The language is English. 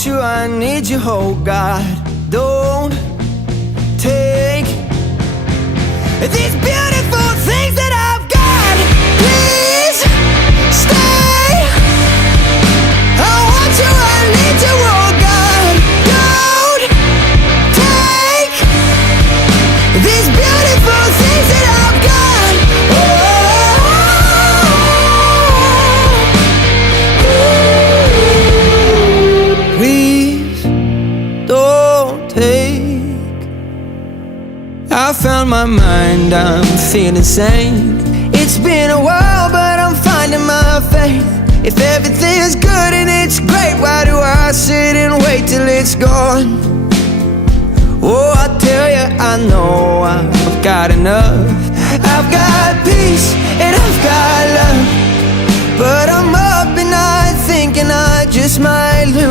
want you, I need you, oh God. Don't take these beautiful things that I've got. Please stay. I want you, I need you, oh God. Don't take these beautiful things that I've got. Please don't take. I found my mind, I'm feeling sane. It's been a while, but I'm finding my faith. If everything's good and it's great, why do I sit and wait till it's gone? Oh, I tell you, I know I've got enough. I've got peace and I've got love, but I'm up and I thinking I just might lose.